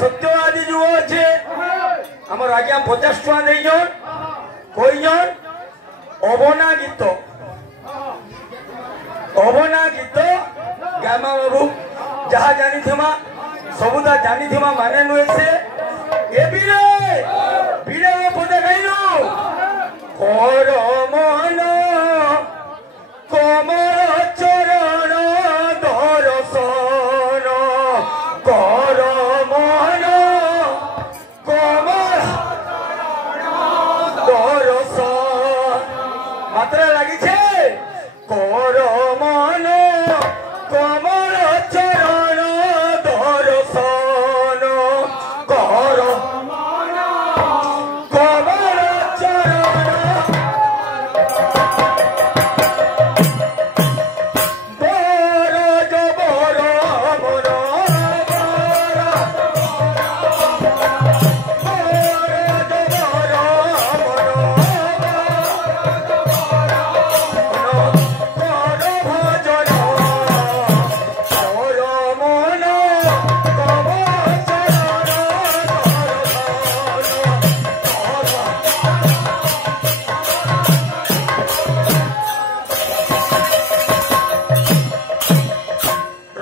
सत्यवादी जो अच्छे आमर आज्ञा 50 टका दे जन कोई जन अबना गीत गामा बाबू जहाँ जानी थिमा सबुदा जानी थिमा माने नुए से ए बीरे बीरे वो पदे गाइनो कोर मन कमल चरण दर्शन कर मन कमल दर्शन मात्रा लगी छे कर मन कमल चरण दर्शन कर कमल चरण बर जबर मन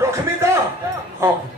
रखमी तो हाँ